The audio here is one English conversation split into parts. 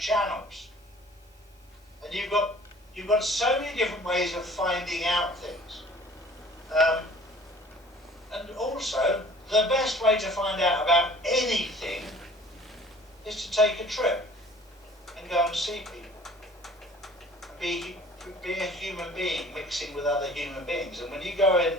channels. And you've got so many different ways of finding out things. And also, the best way to find out about anything is to take a trip and go and see people. Be a human being mixing with other human beings. And when you go in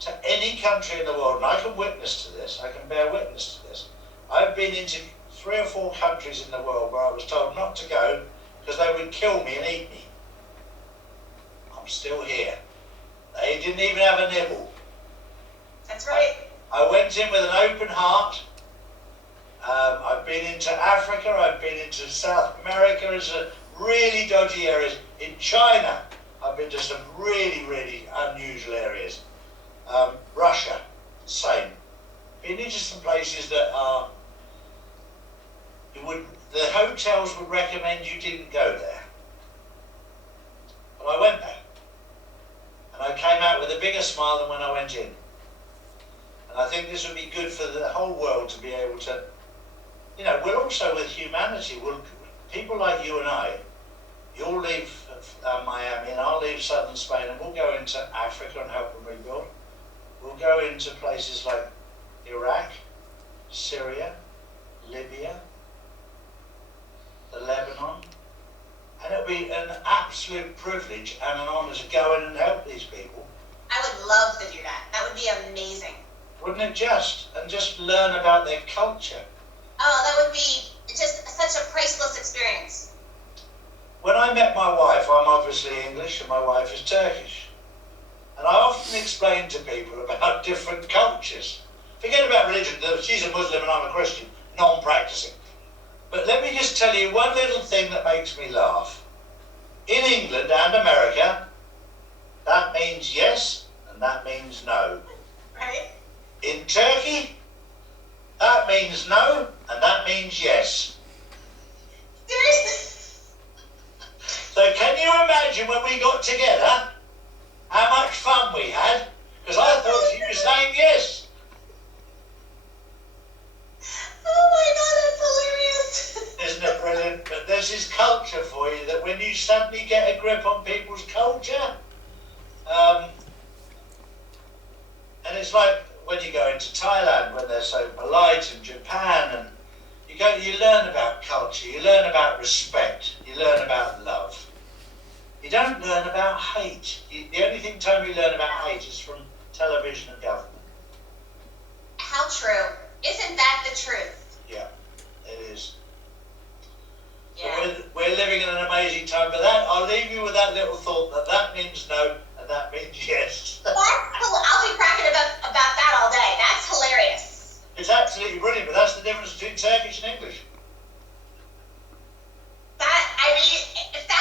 to any country in the world, and I can witness to this, I can bear witness to this. I've been into 3 or 4 countries in the world where I was told not to go because they would kill me and eat me. I'm still here. They didn't even have a nibble. That's right. I went in with an open heart. I've been into Africa, I've been into South America, it's really dodgy areas. In China, I've been to some really, really unusual areas. Russia, same. Been into some places that are, the hotels would recommend you didn't go there. But I went there. And I came out with a bigger smile than when I went in. And I think this would be good for the whole world to be able to, we're also with humanity. People like you and I, you'll leave Miami and I'll leave southern Spain and we'll go into Africa and help them rebuild. We'll go into places like Iraq, Syria, Libya, the Lebanon, and it'll be an absolute privilege and an honour to go in and help these people. I would love to do that. That would be amazing. Wouldn't it just? And just learn about their culture. Oh, that would be just such a priceless experience. When I met my wife, I'm obviously English and my wife is Turkish. And I often explain to people about different cultures. Forget about religion, she's a Muslim and I'm a Christian, non-practicing. But let me just tell you one little thing that makes me laugh. In England and America, that means yes and that means no. Right? In Turkey, that means no and that means yes. Seriously? So can you imagine when we got together, how much fun we had? Because I thought she was saying yes. Oh my God, that's hilarious. Isn't it brilliant? But this is culture for you, that when you suddenly get a grip on people's culture, and it's like when you go into Thailand, when they're so polite, and Japan, and you learn about culture, you learn about respect, you learn about love. You don't learn about hate. The only time you learn about hate is from television and government. How true. Isn't that the truth? Yeah, it is. Yeah. So we're living in an amazing time, but I'll leave you with that little thought that means no and that means yes. I'll be cracking about that all day. That's hilarious. It's absolutely brilliant, but that's the difference between Turkish and English. That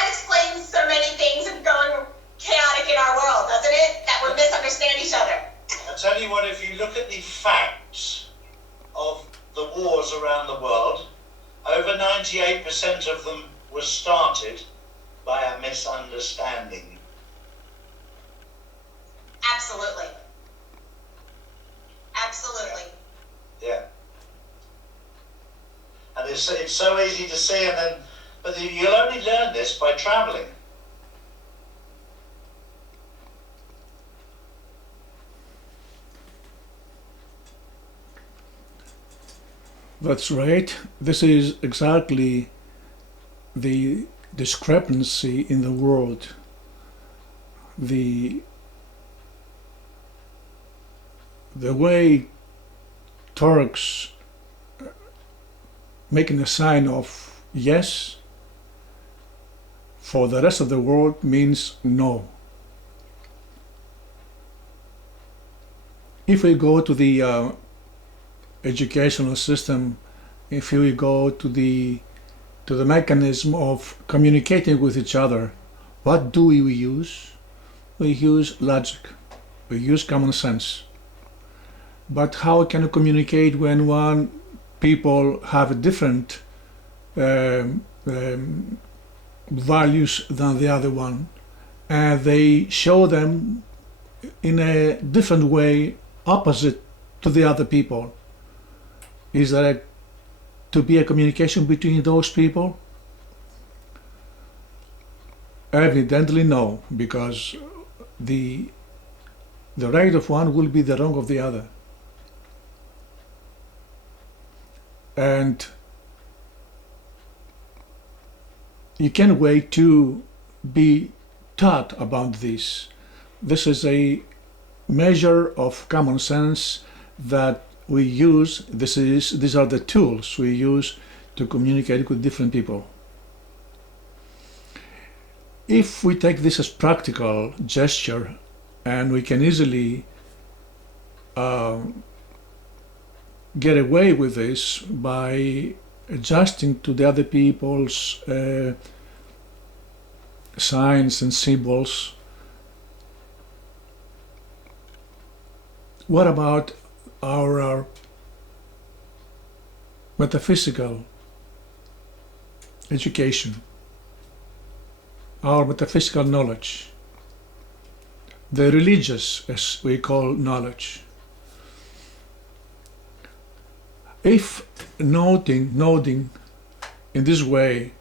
explains so many things and going chaotic in our world, doesn't it? That we misunderstand each other. I tell you what, if you look at the facts of the wars around the world, over 98% of them were started by a misunderstanding. Absolutely. Absolutely. Yeah. And it's so easy to see, but you'll only learn this by travelling. That's right. This is exactly the discrepancy in the world. The way Turks making a sign of yes for the rest of the world means no. If we go to the educational system, if we go to the mechanism of communicating with each other, what do we use? We use logic, we use common sense. But how can you communicate when people have different values than the other one, and they show them in a different way opposite to the other people? Is there to be a communication between those people? Evidently no, because the right of one will be the wrong of the other. And you can't wait to be taught about this. This is a measure of common sense that we use. These are the tools we use to communicate with different people. If we take this as practical gesture, and we can easily get away with this by adjusting to the other people's signs and symbols, what about our metaphysical education, our metaphysical knowledge, the religious, as we call, knowledge? If noting in this way,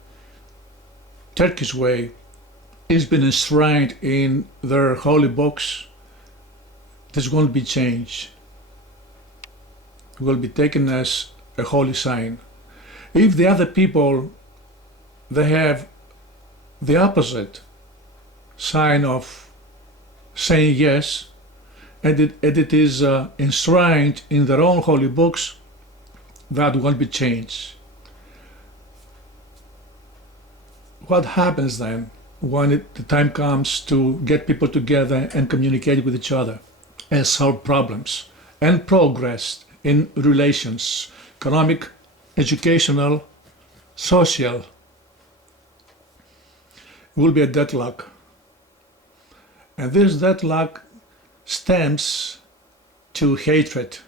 Turkish way, has been enshrined in their holy books, this won't be changed. It will be taken as a holy sign. If the other people, they have the opposite sign of saying yes, and it is enshrined in their own holy books, that won't be changed. What happens then when the time comes to get people together and communicate with each other and solve problems and progress in relations, economic, educational, social? Will be a deadlock. And this deadlock stems to hatred,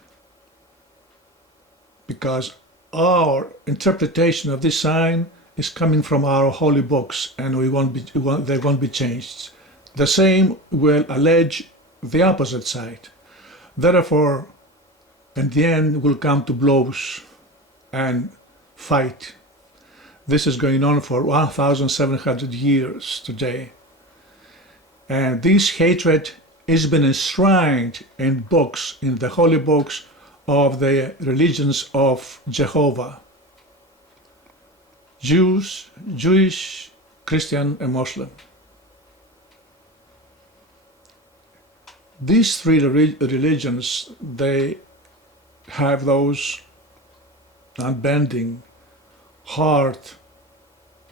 because our interpretation of this sign is coming from our holy books, and they won't be changed. The same will allege the opposite side. Therefore, in the end, will come to blows and fight. This is going on for 1,700 years today. And this hatred has been enshrined in books, in the holy books of the religions of Jehovah: Jewish, Christian, and Muslim. These three religions, they have those unbending, hard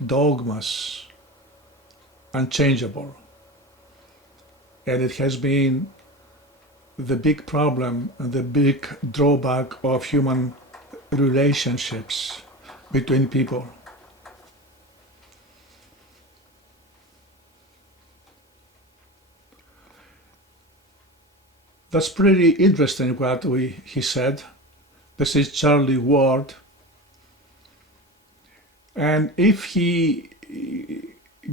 dogmas, unchangeable. And it has been the big problem and the big drawback of human relationships between people. That's pretty interesting what he said. This is Charlie Ward. And if he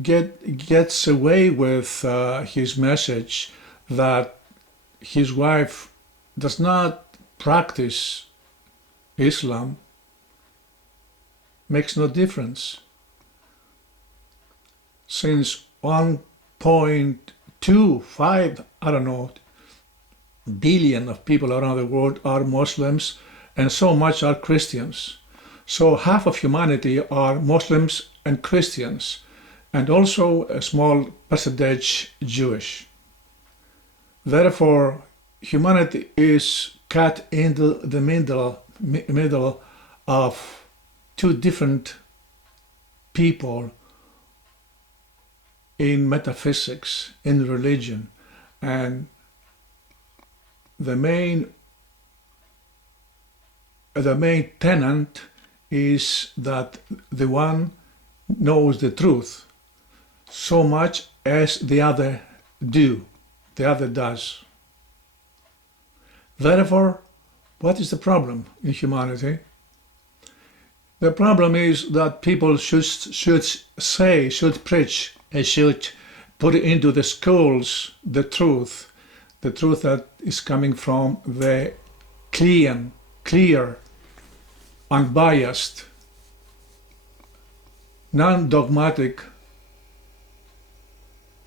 gets away with his message that his wife does not practice Islam, makes no difference, since 1.25, I don't know, billion of people around the world are Muslims, and so much are Christians. So half of humanity are Muslims and Christians, and also a small percentage Jewish. Therefore, humanity is cut into the middle of two different people in metaphysics, in religion, and the main tenet is that the one knows the truth so much as the other does. Therefore, what is the problem in humanity? The problem is that people should preach, and should put into the schools the truth that is coming from the clear, unbiased, non-dogmatic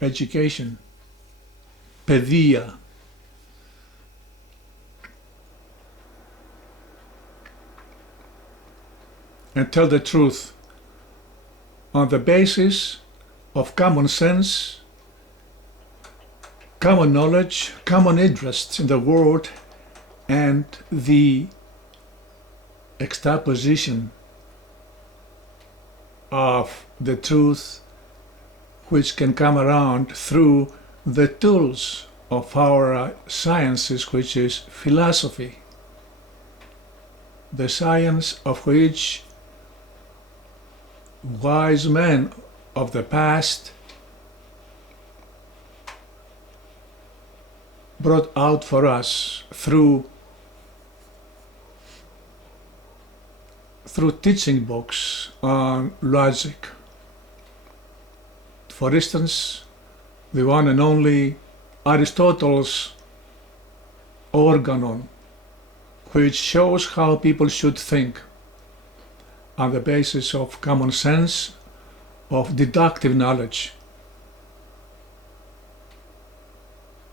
education, παιδεία. And tell the truth on the basis of common sense, common knowledge, common interests in the world, and the extraposition of the truth which can come around through the tools of our sciences, which is philosophy, the science of which wise men of the past brought out for us through teaching books on logic. For instance, the one and only Aristotle's Organon, which shows how people should think on the basis of common sense, of deductive knowledge.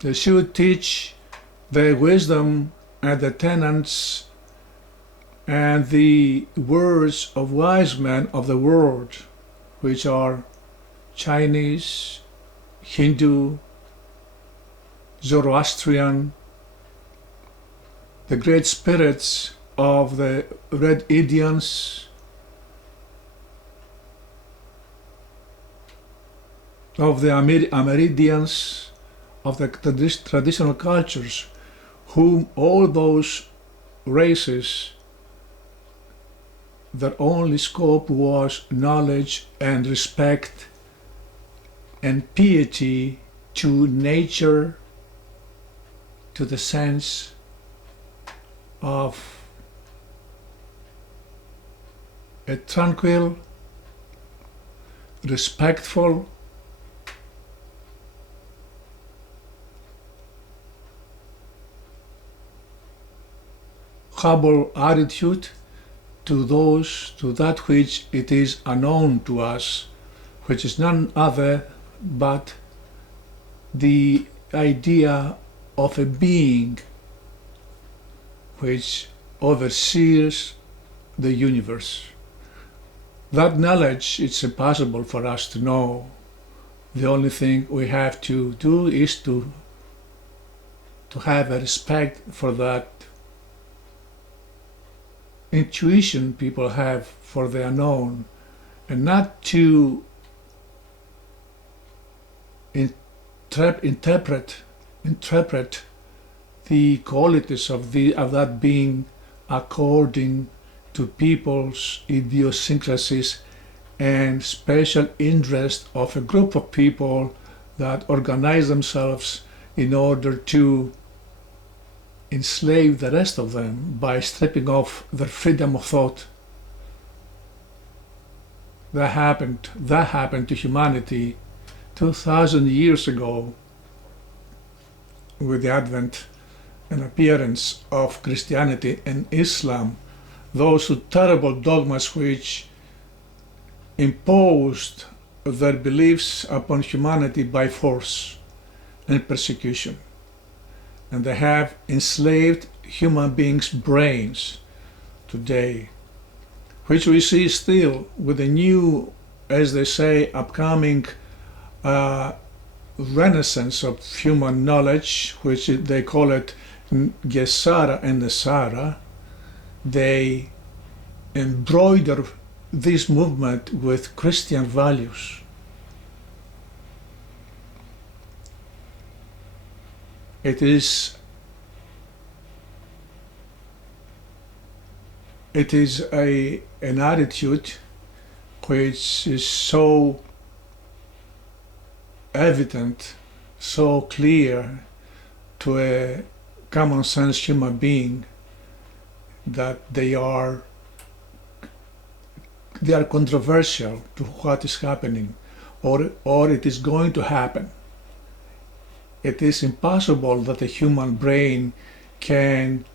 They should teach the wisdom and the tenets and the words of wise men of the world, which are Chinese, Hindu, Zoroastrian, the great spirits of the Red Indians, of the Amerindians, of the traditional cultures, whom all those races, their only scope was knowledge and respect and piety to nature, to the sense of a tranquil, respectful, humble attitude to that which it is unknown to us, which is none other but the idea of a being which oversees the universe. That knowledge, it's impossible for us to know. The only thing we have to do is to have a respect for that intuition people have for the unknown, and not to interpret the qualities of that being according to people's idiosyncrasies and special interest of a group of people that organize themselves in order to enslave the rest of them by stripping off their freedom of thought. That happened to humanity 2,000 years ago with the advent and appearance of Christianity and Islam, those terrible dogmas which imposed their beliefs upon humanity by force and persecution. And they have enslaved human beings' brains today, which we see still with the new, as they say, upcoming renaissance of human knowledge, which they call it GESARA and NESARA. They embroider this movement with Christian values. It is an attitude which is so evident, so clear to a common sense human being that they are controversial to what is happening or it is going to happen. It is impossible that a human brain can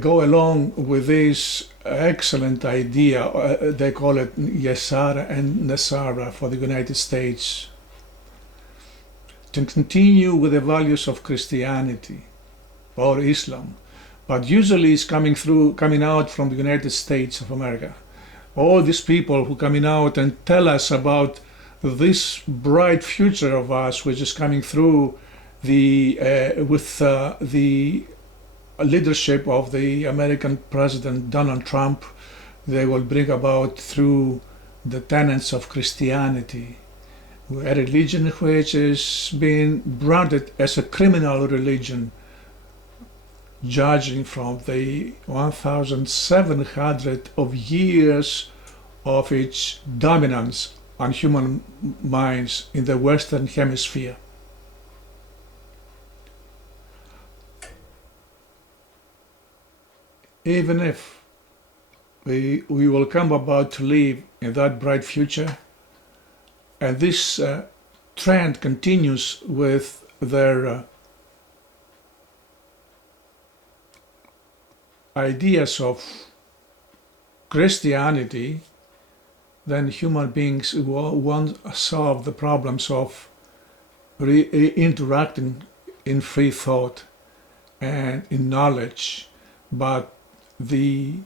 go along with this excellent idea. They call it GESARA and NESARA for the United States. to continue with the values of Christianity or Islam, but usually it's coming out from the United States of America. All these people who coming out and tell us about this bright future of us, which is coming through with the leadership of the American President Donald Trump, they will bring about through the tenets of Christianity, a religion which is being branded as a criminal religion, judging from the 1,700 of years of its dominance on human minds in the Western Hemisphere. Even if we will come about to live in that bright future, and this trend continues with their ideas of Christianity, then human beings won't solve the problems of interacting in free thought and in knowledge, but the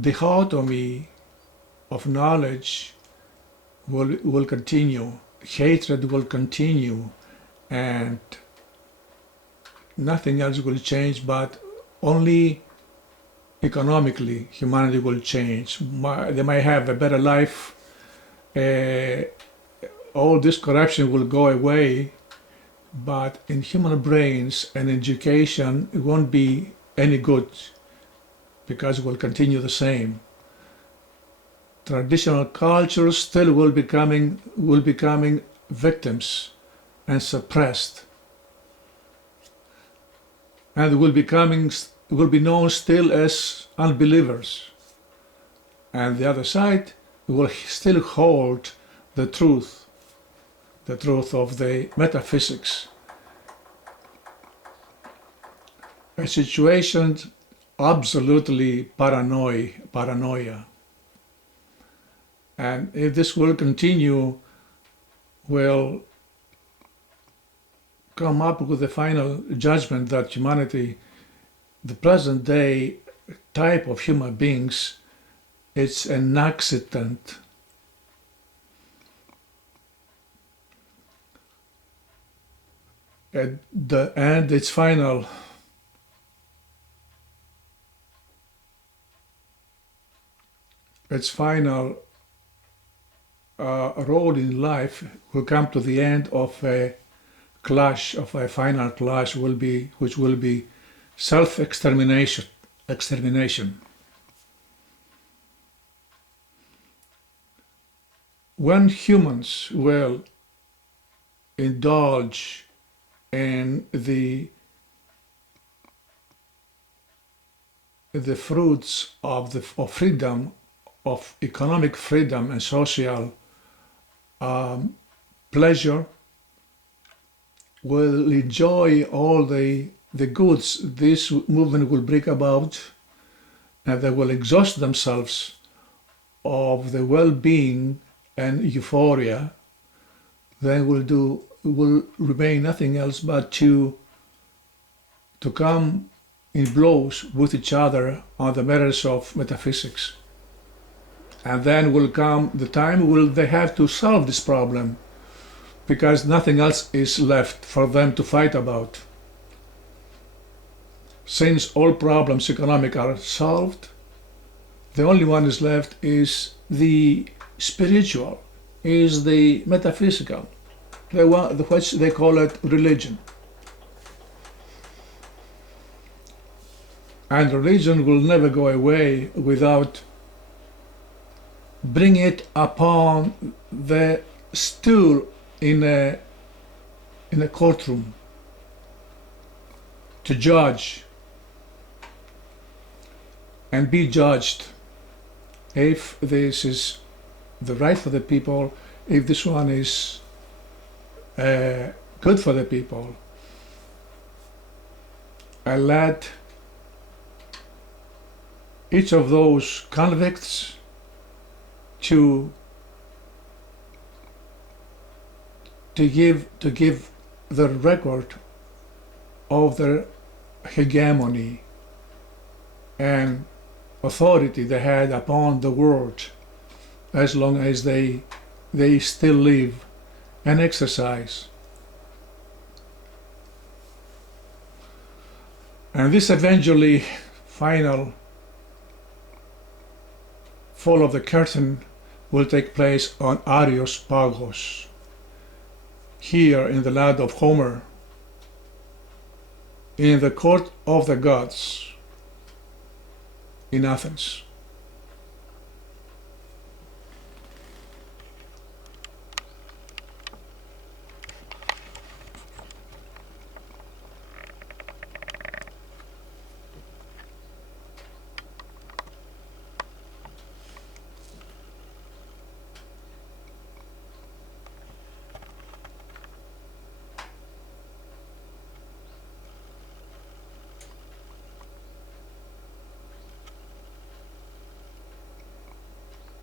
dichotomy of knowledge will continue, hatred will continue, and nothing else will change, but only economically humanity will change. They might have a better life, all this corruption will go away, but in human brains and education it won't be any good, because it will continue the same. Traditional cultures still will becoming victims and suppressed, and will be known still as unbelievers. And the other side will still hold the truth of the metaphysics. A situation absolutely paranoia. And if this will continue, we'll come up with the final judgment that humanity, the present day type of human beings, it's an accident. At the end, its final road in life will come to the end of a clash, of a final clash, which will be extermination. When humans will indulge in the fruits of freedom, of economic freedom and social pleasure, will enjoy all the goods this movement will bring about, and they will exhaust themselves of the well-being and euphoria, then will remain nothing else but to come in blows with each other on the matters of metaphysics. And then will come the time when they have to solve this problem, because nothing else is left for them to fight about. Since all problems economic are solved, the only one is left is the spiritual, is the metaphysical, which they call it religion. And religion will never go away without bring it upon the stool in a courtroom to judge and be judged if this is the right for the people, if this one is good for the people. I let each of those convicts to to give the record of their hegemony and authority they had upon the world as long as they still live and exercise. And this eventually final fall of the curtain will take place on Arios Pagos, here in the land of Homer, in the court of the gods in Athens.